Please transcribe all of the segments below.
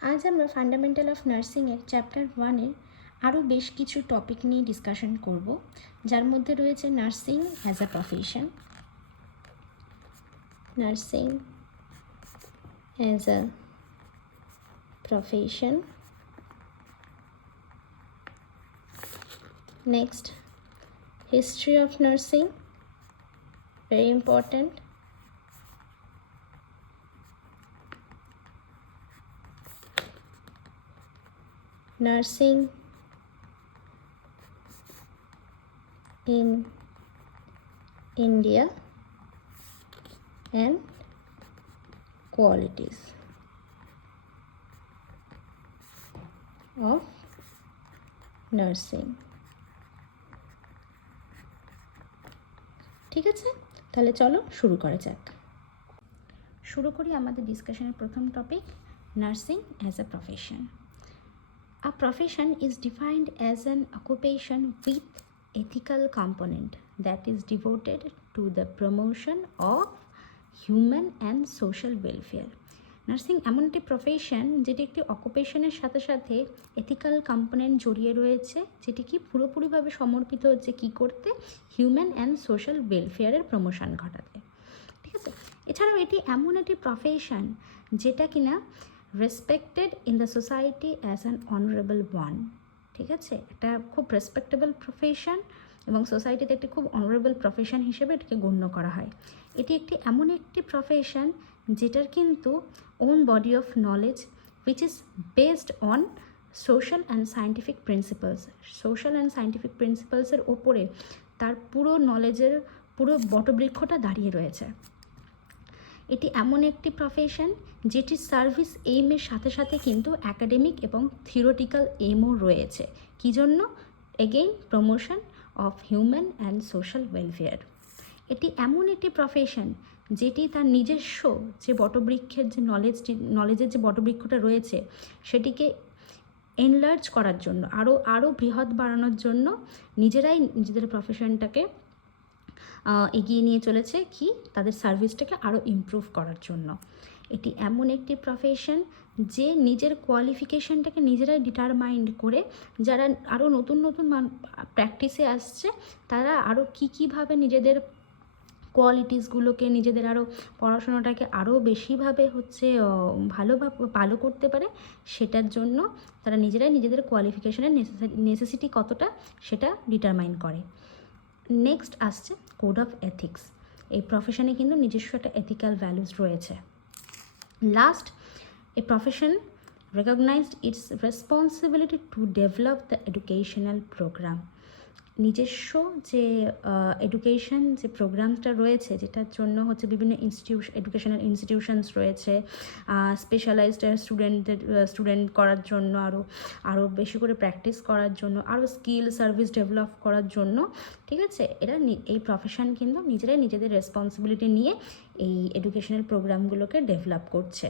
আজ আমরা fundamental of নার্সিংয়ের chapter 1-এর আরও বেশ কিছু টপিক নিয়ে ডিসকাশন করব, যার মধ্যে রয়েছে nursing as a profession, nursing as a profession, next history of nursing, very important, nursing in India and qualities of nursing. ঠিক আছে, তাহলে চলো শুরু করা যাক। শুরু করি আমাদের ডিসকাশনের প্রথম topic, nursing as a profession. A profession is defined as an occupation with ethical component that is devoted to the promotion of human and social welfare. Nursing এমন একটি প্রফেশন যেটি একটি অকুপেশনের সাথে সাথে এথিক্যাল কম্পোনেন্ট জড়িয়ে রয়েছে, যেটি কি পুরোপুরিভাবে সমর্পিত হচ্ছে কী করতে, হিউম্যান অ্যান্ড সোশ্যাল ওয়েলফেয়ারের প্রমোশন ঘটাতে। ঠিক আছে, এছাড়াও এটি এমন একটি প্রফেশন যেটা কিনা respected in the society as an honourable one. ঠিক আছে, এটা খুব রেসপেক্টেবল প্রফেশন এবং সোসাইটিতে একটি খুব অনারেবল প্রফেশন হিসেবে এটাকে গণ্য করা হয়। এটি একটি এমন একটি প্রফেশন যেটার কিন্তু own body of knowledge which is based on social and scientific principles. Social and scientific প্রিন্সিপালসের ওপরে তার পুরো নলেজের পুরো বটবৃক্ষটা দাঁড়িয়ে রয়েছে। এটি এমন একটি প্রফেশন যেটির সার্ভিস এইমের সাথে সাথে কিন্তু অ্যাকাডেমিক এবং থিওরিটিক্যাল এইমও রয়েছে। কী জন্য? Again promotion of human and social welfare. এটি এমন একটি প্রফেশন যেটি তার নিজস্ব যে বটবৃক্ষের যে নলেজের যে বটবৃক্ষটা রয়েছে সেটিকে এনলার্জ করার জন্য, আরও বৃহৎ বাড়ানোর জন্য নিজেরাই নিজেদের প্রফেশনটাকে এগিয়ে নিয়ে চলেছে, কি তাদের সার্ভিসটাকে আরও ইমপ্রুভ করার জন্য। এটি এমন একটি প্রফেশন যে নিজের কোয়ালিফিকেশানটাকে নিজেরাই ডিটারমাইন্ড করে, যারা আরও নতুন নতুন প্র্যাকটিসে আসছে তারা আরও কীভাবে নিজেদের কোয়ালিটিসগুলোকে, নিজেদের আরও পড়াশোনাটাকে আরও বেশিভাবে ভালো করতে পারে, সেটার জন্য তারা নিজেরাই নিজেদের কোয়ালিফিকেশানের নেসেসিটি কতটা সেটা ডিটারমাইন করে। নেক্সট আসছে কোড অফ এথিক্স। এই প্রফেশনে কিন্তু নিজস্ব একটা এথিক্যাল ভ্যালুস রয়েছে। Last, a profession recognised it's responsibility to develop the educational programme. নিজস্ব যে এডুকেশন যে প্রোগ্রামটা রয়েছে, যেটার জন্য হচ্ছে বিভিন্ন এডুকেশনাল ইনস্টিটিউশনস রয়েছে, স্পেশালাইজড স্টুডেন্ট করার জন্য, আরও বেশি করে প্র্যাকটিস করার জন্য, আরও স্কিল সার্ভিস ডেভেলপ করার জন্য। ঠিক আছে, এরা এই প্রফেশন কিন্তু নিজেরাই নিজেদের রেসপন্সিবিলিটি নিয়ে এই এডুকেশনাল প্রোগ্রামগুলোকে ডেভেলপ করছে।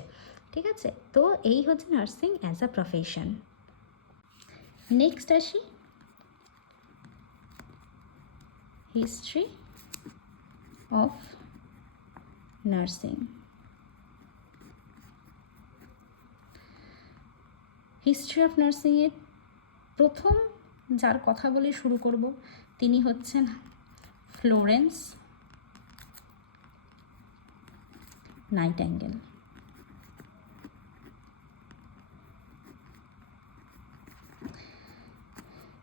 ঠিক আছে, তো এই হচ্ছে nursing as a profession. Next আসি history of nursing. History of নার্সিংয়ের প্রথম যার কথা বলে শুরু করব তিনি হচ্ছেন ফ্লোরেন্স নাইটিঙ্গেল।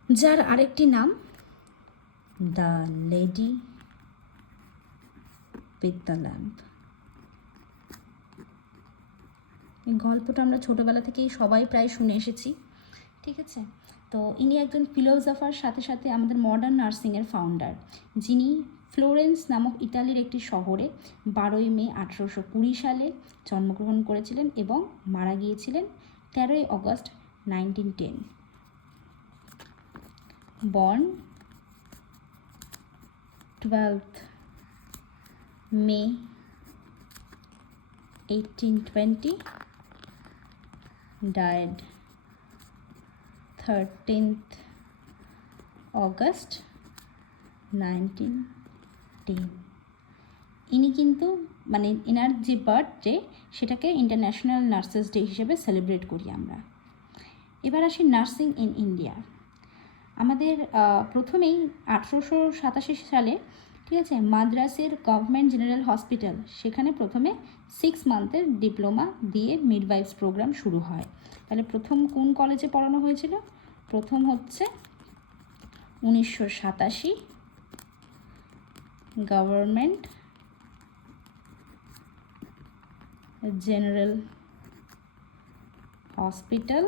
যার আরেকটি নাম the lady with the lamp. এই গল্পটা আমরা ছোটোবেলা থেকেই সবাই প্রায় শুনে এসেছি। ঠিক আছে, তো ইনি একজন ফিলোসফার, সাথে সাথে আমাদের মডার্ন নার্সিংয়ের ফাউন্ডার, যিনি ফ্লোরেন্স নামক ইতালির একটি শহরে 12ই মে 1820 সালে জন্মগ্রহণ করেছিলেন এবং মারা গিয়েছিলেন 13ই August 1910। Born 12th May 1820, died 13th August 1910. ইনি কিন্তু মানে এনার যে বার্থডে সেটাকে ইন্টারন্যাশনাল নার্সেস ডে হিসেবে সেলিব্রেট করি আমরা। এবার আসি নার্সিং ইন ইন্ডিয়া। আমাদের প্রথমেই 1887 সালে, ঠিক আছে, মাদ্রাসের গভর্নমেন্ট জেনারেল হসপিটাল, সেখানে প্রথমে 6 মান্থের ডিপ্লোমা দিয়ে মিডওয়াইফস প্রোগ্রাম শুরু হয়। তাহলে প্রথম কোন কলেজে পড়ানো হয়েছিল? প্রথম হচ্ছে 1987 গভর্নমেন্ট জেনারেল হসপিটাল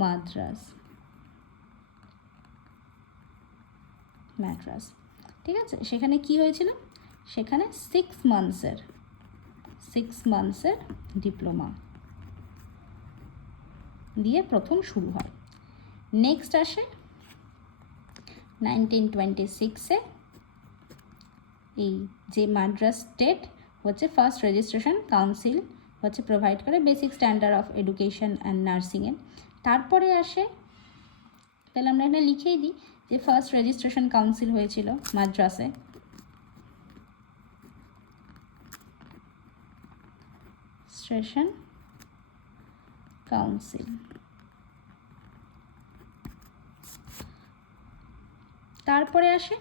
মাদ্রাস, ঠিক আছে। সেখানে কি হয়েছিল? সেখানে 6 মান্থসের ডিপ্লোমা দিয়ে প্রথম শুরু হয়। নেক্সট আসে 1926-এ এই যে মাদ্রাস স্টেট হচ্ছে ফার্স্ট রেজিস্ট্রেশন কাউন্সিল হচ্ছে প্রোভাইড করে basic standard of education and নার্সিংয়ে। তারপরে আসে, তাহলে আমরা এখানে লিখেই দিই যে ফার্স্ট রেজিস্ট্রেশন কাউন্সিল হয়েছিল মাদ্রাসে। Registration council. তারপরে আসে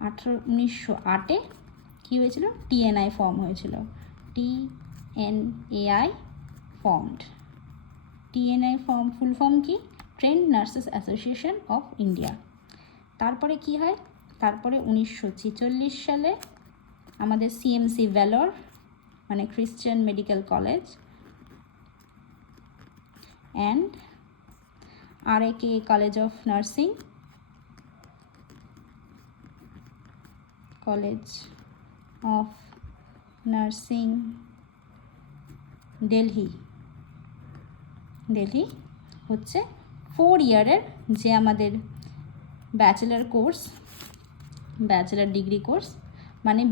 1908-এ কী হয়েছিল? TNI ফর্ম হয়েছিল। TNAI formed. TNI form full form কি? Trained nurses association of India. তারপরে কি হয়? তারপরে 1946 সালে আমাদের CMC ভ্যালোর মানে Christian medical college and RAK college of nursing, college of nursing Delhi হচ্ছে 4 ইয়ারের যে আমাদের ব্যাচেলার ডিগ্রি কোর্স মানে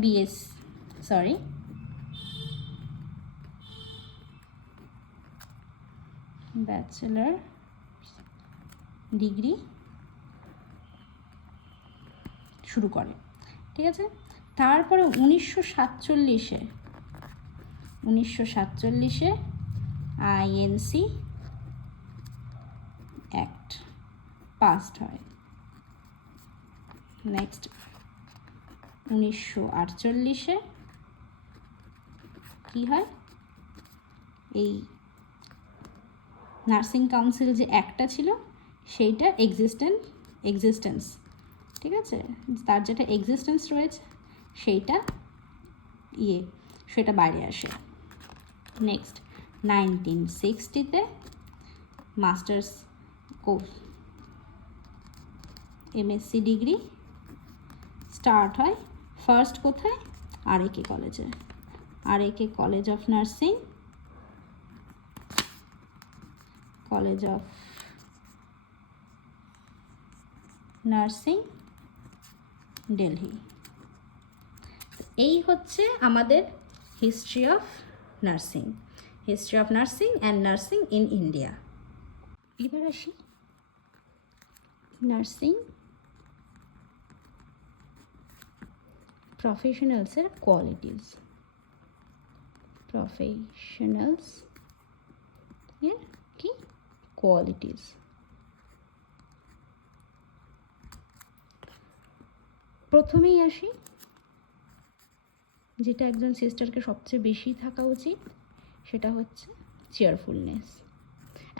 ব্যাচেলার ডিগ্রি শুরু করে, ঠিক আছে। তারপরে 1947-এ INC অ্যাক্ট পাসড হয়। নেক্সট 1948-এ কী হয়? এই নার্সিং কাউন্সিল যে অ্যাক্টটা ছিল সেইটা এক্সিস্টেন্স, ঠিক আছে, তার যেটা এক্সিস্টেন্স রয়েছে সেটা বাইরে আসে। নেক্সট 1960-তে masters course MSc degree start হয়। ফার্স্ট কোথায়? RAK কলেজে, RAK college of nursing, college of nursing Delhi. এই হচ্ছে আমাদের history of nursing and nursing in India. এবার আসি নার্সিং প্রফেশনালসের কোয়ালিটিস। কি কোয়ালিটিস? প্রথমেই আসি যেটা একজন সিস্টারকে সবচেয়ে বেশি থাকা উচিত, সেটা হচ্ছে চেয়ারফুলনেস।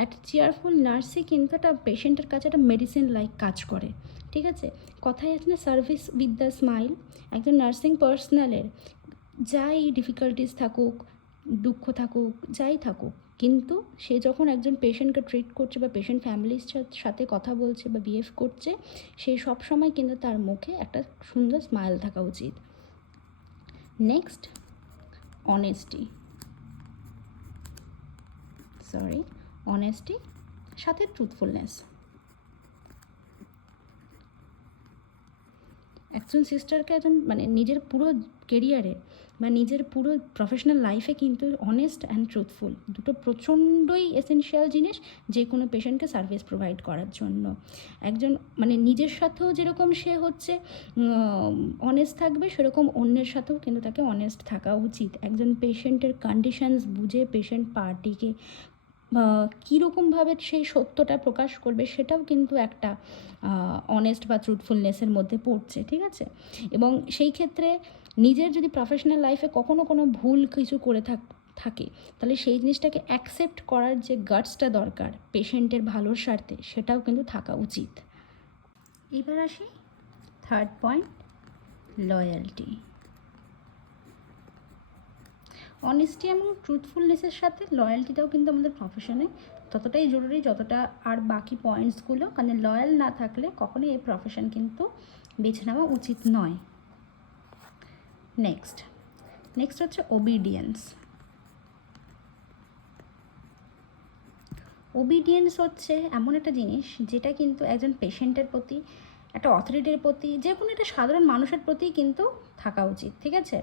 একটা চেয়ারফুল নার্সই কিন্তু একটা পেশেন্টের কাছে একটা মেডিসিন লাইক কাজ করে, ঠিক আছে। কথায় আছে না, সার্ভিস উইথ দ্য স্মাইল। একজন নার্সিং পার্সোনালের যাই ডিফিকাল্টিস থাকুক, দুঃখ থাকুক, যাই থাকুক, কিন্তু সে যখন একজন পেশেন্টকে ট্রিট করছে বা পেশেন্ট ফ্যামিলির সাথে কথা বলছে বা বিহেভ করছে, সে সবসময় কিন্তু তার মুখে একটা সুন্দর স্মাইল থাকা উচিত। নেক্সট অনেস্টি সাথে ট্রুথফুলনেস। একজন সিস্টারকে একজন মানে নিজের পুরো কেরিয়ারে বা নিজের পুরো প্রফেশনাল লাইফে কিন্তু অনেস্ট অ্যান্ড ট্রুথফুল দুটো প্রচণ্ডই এসেনশিয়াল জিনিস যে কোনো পেশেন্টকে সার্ভিস প্রোভাইড করার জন্য। একজন মানে নিজের সাথেও যেরকম সে হচ্ছে অনেস্ট থাকবে, সেরকম অন্যের সাথেও কিন্তু তাকে অনেস্ট থাকা উচিত। একজন পেশেন্টের কন্ডিশনস বুঝে পেশেন্ট পার্টিকে কীরকমভাবে সেই সত্যটা প্রকাশ করবে সেটাও কিন্তু একটা অনেস্ট বা ট্রুথফুলনেসের মধ্যে পড়ছে, ঠিক আছে। এবং সেই ক্ষেত্রে নিজের যদি প্রফেশনাল লাইফে কখনো কোনো ভুল কিছু করে থাকে তাহলে সেই জিনিসটাকে অ্যাকসেপ্ট করার যে গাটসটা দরকার পেশেন্টের ভালোর স্বার্থে, সেটাও কিন্তু থাকা উচিত। এবার আসি থার্ড পয়েন্ট, লয়্যালটি। অনেস্টি এবং ট্রুথফুলনেসের সাথে লয়্যালটিটাও কিন্তু আমাদের প্রফেশনে ততটাই জরুরি যতটা আর বাকি পয়েন্টসগুলো, কারণ লয়াল না থাকলে কখনোই এই প্রফেশন কিন্তু বেছে নেওয়া উচিত নয়। নেক্সট হচ্ছে ওবিডিয়েন্স। ওবিডিয়েন্স হচ্ছে এমন একটা জিনিস যেটা কিন্তু একজন পেশেন্টের প্রতি, একটা অথরিটির প্রতি, যে কোনো একটা সাধারণ মানুষের প্রতি কিন্তু থাকা উচিত, ঠিক আছে।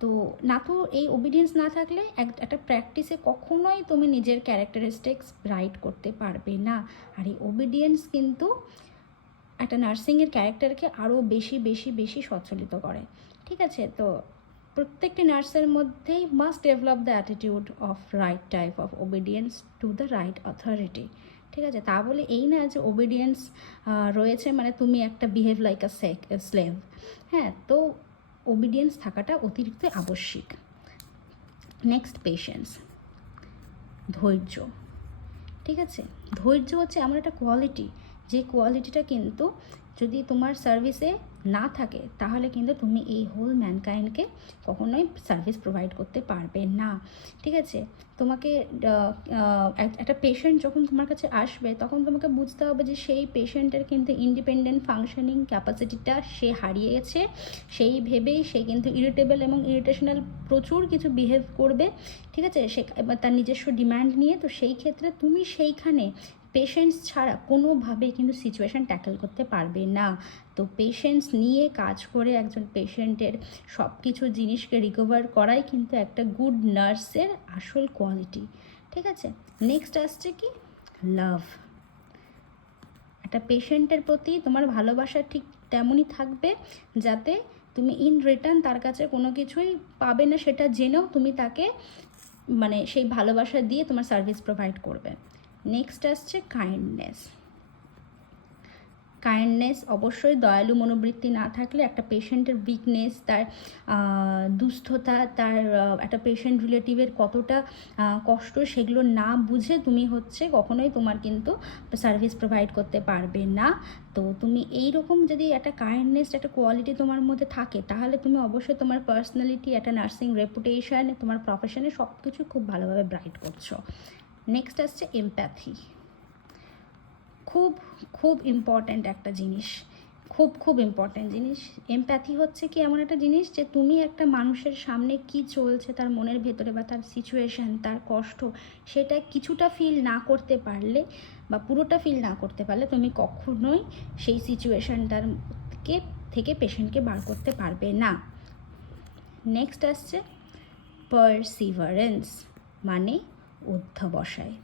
তো না তো এই ওবিডিয়েন্স না থাকলে একটা প্র্যাকটিসে কখনোই তুমি নিজের ক্যারেক্টারিস্টিক্স রাইট করতে পারবে না। আর এই ওবিডিয়েন্স কিন্তু একটা নার্সিংয়ের ক্যারেক্টারকে আরও বেশি বেশি বেশি সচ্ছলিত করে, ঠিক আছে। তো প্রত্যেকটি নার্সের মধ্যেই must develop the attitude of right type of obedience to the right authority, ঠিক আছে। তা বলে এই না যে ওবিডিয়েন্স রয়েছে মানে তুমি একটা বিহেভ লাইক আ স্লেভ, হ্যাঁ। তো ওবিডিয়েন্স থাকাটা অতিরিক্ত আবশ্যিক। নেক্সট, পেশেন্স, ধৈর্য, ঠিক আছে। ধৈর্য হচ্ছে এমন একটা কোয়ালিটি, যে কোয়ালিটিটা কিন্তু যদি তোমার সার্ভিসে না থাকে তাহলে কিন্তু তুমি এই হোল ম্যানকাইন্ডকে কখনোই সার্ভিস প্রোভাইড করতে পারবে না, ঠিক আছে। তোমাকে একটা পেশেন্ট যখন তোমার কাছে আসবে তখন তোমাকে বুঝতে হবে যে সেই পেশেন্টের কিন্তু ইন্ডিপেন্ডেন্ট ফাংশনিং ক্যাপাসিটিটা সে হারিয়েছে, সেই ভেবেই সে কিন্তু ইরিটেবল এবং ইরিটেশনাল প্রচুর কিছু বিহেভ করবে, ঠিক আছে। সে তার নিজস্ব ডিম্যান্ড নিয়ে। তো সেই ক্ষেত্রে তুমি সেইখানে পেশেন্টস ছাড়া কোনোভাবেই কিন্তু সিচুয়েশান ট্যাকেল করতে পারবে না। তো পেশেন্টস নিয়ে কাজ করে একজন পেশেন্টের সব কিছু জিনিসকে রিকভার করাই কিন্তু একটা গুড নার্সের আসল কোয়ালিটি, ঠিক আছে। নেক্সট আসছে কি, লাভ। একটা পেশেন্টের প্রতি তোমার ভালোবাসা ঠিক তেমনই থাকবে যাতে তুমি ইন রিটার্ন তার কাছে কোনো কিছুই পাবে না সেটা জেনেও তুমি তাকে মানে সেই ভালোবাসা দিয়ে তোমার সার্ভিস প্রোভাইড করবে। নেক্সট আসছে কাইন্ডনেস। কাইন্ডনেস অবশ্যই দয়ালু মনোবৃত্তি না থাকলে একটা পেশেন্টের উইকনেস, তার দুস্থতা, তার একটা পেশেন্ট রিলেটিভের কতটা কষ্ট, সেগুলো না বুঝে তুমি হচ্ছে কখনোই তোমার কিন্তু সার্ভিস প্রোভাইড করতে পারবে না। তো তুমি এই রকম যদি একটা কাইন্ডনেস, একটা কোয়ালিটি তোমার মধ্যে থাকে তাহলে তুমি অবশ্যই তোমার পার্সোনালিটি, একটা নার্সিং রেপুটেশন, তোমার প্রফেশনে সব কিছু খুব ভালোভাবে ব্রাইট করছো। নেক্সট আসছে এমপ্যাথি। খুব খুব ইম্পর্ট্যান্ট একটা জিনিস, খুব ইম্পর্ট্যান্ট জিনিস। এমপ্যাথি হচ্ছে কি এমন একটা জিনিস যে তুমি একটা মানুষের সামনে কি চলছে তার মনের ভেতরে বা তার সিচুয়েশান, তার কষ্ট, সেটা কিছুটা ফিল না করতে পারলে বা পুরোটা ফিল না করতে পারলে তুমি কখনোই সেই সিচুয়েশানটার থেকে পেশেন্টকে বার করতে পারবে না। নেক্সট আসছে পারসিভারেন্স, মানে অধ্যবসায়।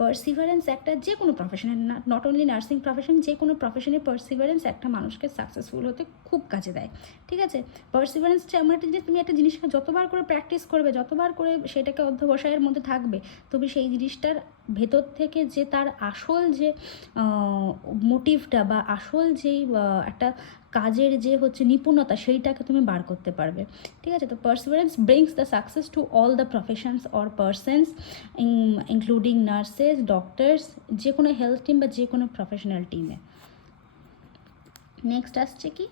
পারসিভারেন্স একটা যে কোনো প্রফেশনে, নট অনলি নার্সিং প্রফেশন, যে কোনো প্রফেশনে পারসিভারেন্স একটা মানুষকে সাকসেসফুল হতে খুব কাজে দেয়, ঠিক আছে। পারসিভারেন্স এমন একটা যে তুমি একটা জিনিসকে যতবার করে প্র্যাকটিস করবে, যতবার করে সেটাকে অধ্যবসায়ের মধ্যে থাকবে, তুমি সেই জিনিসটার ভেতর থেকে যে তার আসল যে মোটিভটা বা আসল যেই একটা কাজের যে হচ্ছে নিপুণতা, সেইটাকে তুমি বার করতে পারবে, ঠিক আছে। তো Perseverance brings the success to all the professions or persons including nurses, doctors, যে কোনো হেলথ টিম বা যে কোনো প্রফেশনাল টিমে। নেক্সট আসছে কি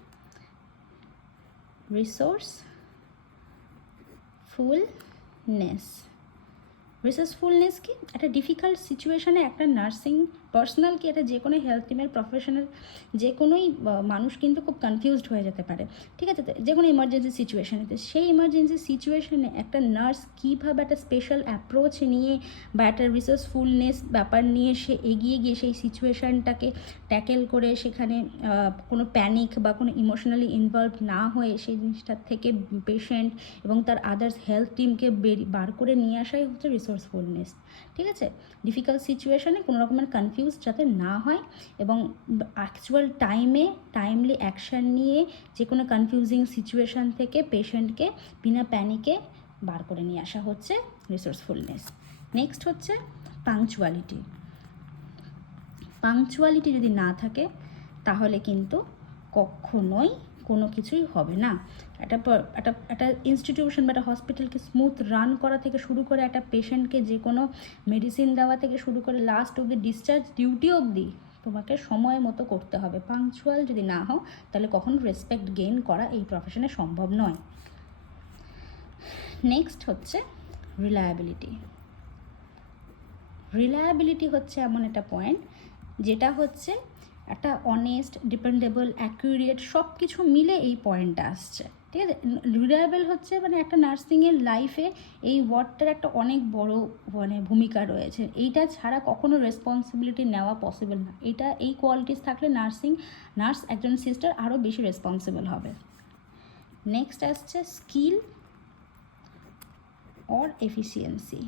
রিসোর্সফুলনেস। রিসোর্সফুলনেস কি একটা ডিফিকাল্ট সিচুয়েশানে একটা নার্সিং পার্সোনাল কি, এটা যে কোনো হেলথ টিমের প্রফেশনাল যে কোনোই মানুষ কিন্তু খুব কনফিউজড হয়ে যেতে পারে, ঠিক আছে? যে কোনো ইমার্জেন্সি সিচুয়েশানেতে, সেই ইমার্জেন্সি সিচুয়েশানে একটা নার্স কীভাবে একটা স্পেশাল অ্যাপ্রোচ নিয়ে বা একটা রিসোর্সফুলনেস ব্যাপার নিয়ে সে এগিয়ে গিয়ে সেই সিচুয়েশানটাকে ট্যাকেল করে সেখানে কোনো প্যানিক বা কোনো ইমোশনালি ইনভলভ না হয়ে সেই জিনিসটার থেকে পেশেন্ট এবং তার আদার্স হেলথ টিমকে বার করে নিয়ে আসাই হচ্ছে রিসোর্সফুলনেস, ঠিক আছে? ডিফিকাল্ট সিচুয়েশানে কোনো রকমের কনফিউজ যাতে না হয় এবং অ্যাকচুয়াল টাইমলি অ্যাকশান নিয়ে যে কোনো কনফিউজিং সিচুয়েশান থেকে পেশেন্টকে বিনা প্যানিকে বার করে নিয়ে আসা হচ্ছে রিসোর্সফুলনেস। নেক্সট হচ্ছে পাংচুয়ালিটি। পাংচুয়ালিটি যদি না থাকে তাহলে কিন্তু কখনোই কোনো কিছুই হবে না। একটা ইনস্টিটিউশন বা একটা হসপিটালকে স্মুথ রান করা থেকে শুরু করে একটা পেশেন্টকে যে কোনো মেডিসিন দেওয়া থেকে শুরু করে লাস্ট অবধি ডিসচার্জ ডিউটি অবধি তোমাকে সময় মতো করতে হবে। পাংচুয়াল যদি না হও তাহলে কখনো রেসপেক্ট গেইন করা এই প্রফেশনে সম্ভব নয়। নেক্সট হচ্ছে রিলায়াবিলিটি। রিলায়াবিলিটি হচ্ছে এমন একটা পয়েন্ট যেটা হচ্ছে একটা অনেস্ট, ডিপেন্ডেবল, অ্যাকুরেট সব কিছু মিলে এই পয়েন্টটা আসছে, ঠিক আছে? রিলায়েবল হচ্ছে মানে একটা নার্সিংয়ের লাইফে এই ওয়ার্ডটার একটা অনেক বড় ভূমিকা রয়েছে। এইটা ছাড়া কখনো রেসপন্সিবিলিটি নেওয়া পসিবল না। এই কোয়ালিটিস থাকলে নার্স একজন সিস্টার আরও বেশি রেসপন্সিবল হবে। নেক্সট আসছে স্কিল অর এফিসিয়েন্সি।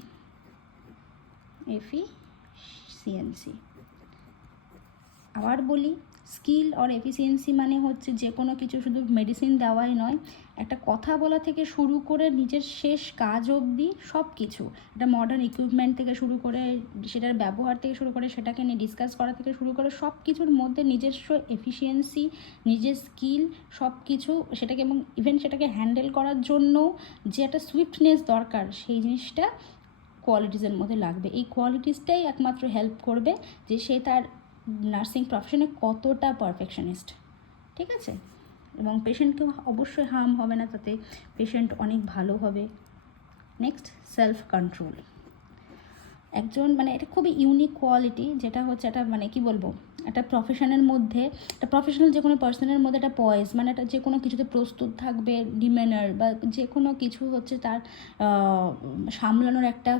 আবার বলি, স্কিল অর এফিসিয়েন্সি মানে হচ্ছে যে কোনো কিছু শুধু মেডিসিন দেওয়াই নয়, একটা কথা বলা থেকে শুরু করে নিজের শেষ কাজ অবধি সব কিছু, একটা মডার্ন ইকুইপমেন্ট থেকে শুরু করে সেটার ব্যবহার থেকে শুরু করে সেটাকে নিয়ে ডিসকাস করা থেকে শুরু করে সব কিছুর মধ্যে নিজস্ব এফিসিয়েন্সি, নিজের স্কিল সব কিছু সেটাকে এবং ইভেন সেটাকে হ্যান্ডেল করার জন্য যে একটা সুইফটনেস দরকার সেই জিনিসটা কোয়ালিটিসের মধ্যে লাগবে। এই কোয়ালিটিসটাই একমাত্র হেল্প করবে যে সে তার নার্সিং প্রফেশনে কতটা পারফেকশনিস্ট, ঠিক আছে? এবং পেশেন্টকেও অবশ্যই হার্ম হবে না, তাতে পেশেন্ট অনেক ভালো হবে। Next self control. একজন এটা খুবই ইউনিক কোয়ালিটি, যেটা হচ্ছে একটা কি বলবো, একটা প্রফেশনের মধ্যে, একটা প্রফেশনাল যে কোনো পার্সনের মধ্যে একটা পয়েস একটা যে কোনো কিছুতে প্রস্তুত থাকবে, ডিমেনার বা যে কোনো কিছু হচ্ছে তার সামলানোর একটা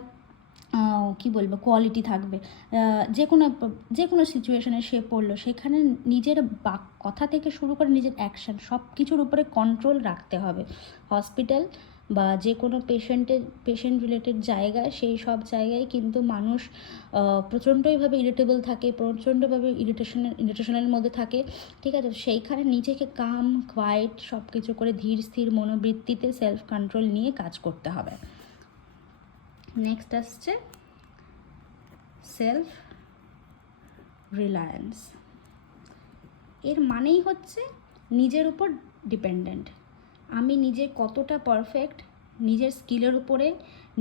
কি বলবো কোয়ালিটি থাকবে। যে কোনো সিচুয়েশানে সে পড়লো সেখানে নিজের কথা থেকে শুরু করে নিজের অ্যাকশান সব কিছুর উপরে কন্ট্রোল রাখতে হবে। হসপিটাল বা যে কোনো পেশেন্ট রিলেটেড জায়গায়, সেই সব জায়গায় কিন্তু মানুষ প্রচণ্ডভাবে ইরিটেবল থাকে, প্রচণ্ডভাবে ইরিটেশনের মধ্যে থাকে, ঠিক আছে? সেইখানে নিজেকে কাম, কোয়াইট সব কিছু করে ধীর স্থির মনোবৃত্তিতে সেলফ কন্ট্রোল নিয়ে কাজ করতে হবে। নেক্সট আসছে সেলফ রিলায়েন্স। এর মানেই হচ্ছে নিজের উপর ডিপেন্ডেন্ট। আমি নিজে কতটা পারফেক্ট নিজের স্কিলের উপরে,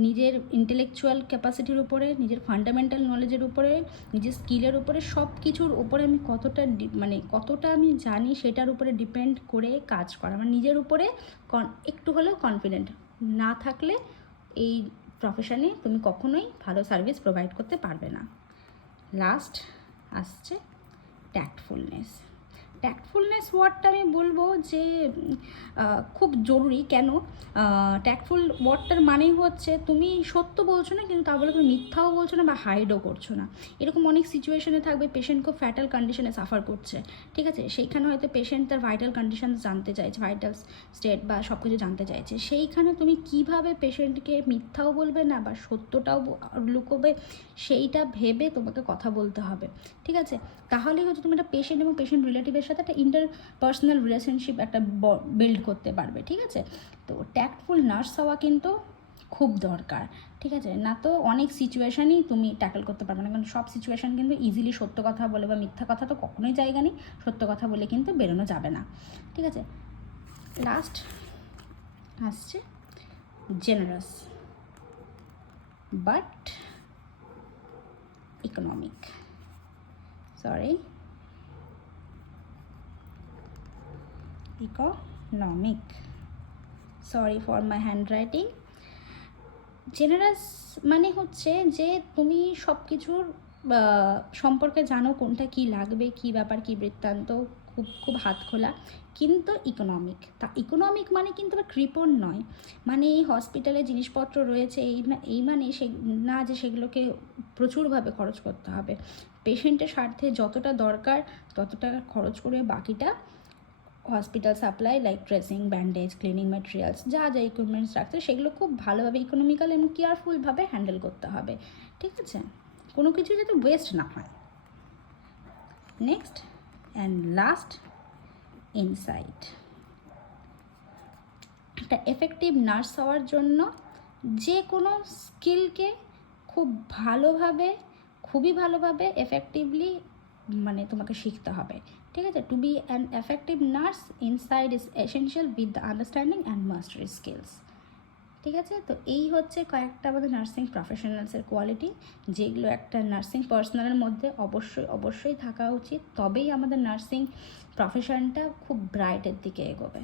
নিজের ইন্টেলেকচুয়াল ক্যাপাসিটির উপরে, নিজের ফান্ডামেন্টাল নলেজের উপরে, নিজের স্কিলের উপরে, সব কিছুর উপরে আমি কতটা আমি জানি সেটার উপরে ডিপেন্ড করে কাজ করা। নিজের উপরে একটু হলেও কনফিডেন্ট না থাকলে এই প্রফেশনে তুমি কখনোই ভালো সার্ভিস প্রোভাইড করতে পারবে না। লাস্ট আসছে ট্যাক্টফুলনেস। ট্যাক্টফুলনেস ওয়ার্ডটা আমি বলবো যে খুব জরুরি। কেন? ট্যাক্টফুল ওয়ার্ডটার মানেই হচ্ছে তুমি সত্য বলছো না, কিন্তু তা বলে তুমি মিথ্যাও বলছো না বা হাইডও করছো না। এরকম অনেক সিচুয়েশনে থাকবে পেশেন্ট খুব ফ্যাটাল কন্ডিশনে সাফার করছে, ঠিক আছে? সেইখানে হয়তো পেশেন্ট তার ভাইটাল কন্ডিশন জানতে চাইছে, ভাইটাল স্টেট বা সব কিছু জানতে চাইছে। সেইখানে তুমি কিভাবে পেশেন্টকে মিথ্যাও বলবে না বা সত্যটাও লুকোবে, সেইটা ভেবে তোমাকে কথা বলতে হবে, ঠিক আছে? তাহলেই হচ্ছে তুমি একটা পেশেন্ট এবং পেশেন্ট রিলেটিভের সাথে একটা ইন্টারপার্সোনাল রিলেশনশিপ একটা বিল্ড করতে পারবে, ঠিক আছে? তো ট্যাক্টফুল নার্স হওয়া কিন্তু খুব দরকার, ঠিক আছে? না তো অনেক সিচুয়েশানই তুমি ট্যাকল করতে পারবে না, কারণ সব সিচুয়েশান কিন্তু ইজিলি সত্য কথা বলে বা মিথ্যা কথা তো কখনোই জায়গা নেই, সত্য কথা বলে কিন্তু বেরোনো যাবে না, ঠিক আছে? লাস্ট আসছে generous but economic. Sorry for my handwriting. Generous মানে হচ্ছে যে তুমি সব কিছুর সম্পর্কে জানো কোনটা কি লাগবে, কি ব্যাপার, কি বৃত্তান্ত, খুব খুব হাত খোলা। কিন্তু ইকোনমিক মানে কিন্তু আবার কৃপণ নয়, মানে এই হসপিটালে জিনিসপত্র রয়েছে এই মানে সে না যে সেগুলোকে প্রচুরভাবে খরচ করতে হবে। পেশেন্টের স্বার্থে যতটা দরকার তত টাকা খরচ করে বাকিটা hospital supply like dressing, bandage, cleaning materials, যা যা ইকুইপমেন্টস রাখছে সেগুলো খুব ভালোভাবে ইকোনমিক্যাল এবং কেয়ারফুলভাবে হ্যান্ডেল করতে হবে। ঠিক আছে, কোনো কিছু যাতে ওয়েস্ট না হয়। Next and last, insight. একটা এফেক্টিভ নার্স হওয়ার জন্য যে কোনো স্কিলকে খুবই ভালোভাবে এফেক্টিভলি মানে তোমাকে শিখতে হবে। ঠিক আছে, to be an effective nurse inside is essential with the understanding and mastery skills. ঠিক আছে, তো এই হচ্ছে কয়েকটা আমাদের নার্সিং প্রফেশনালসের কোয়ালিটি, যেগুলো একটা নার্সিং পার্সোনালের মধ্যে অবশ্যই থাকা উচিত, তবেই আমাদের নার্সিং প্রফেশনটা খুব ব্রাইটের দিকে এগোবে।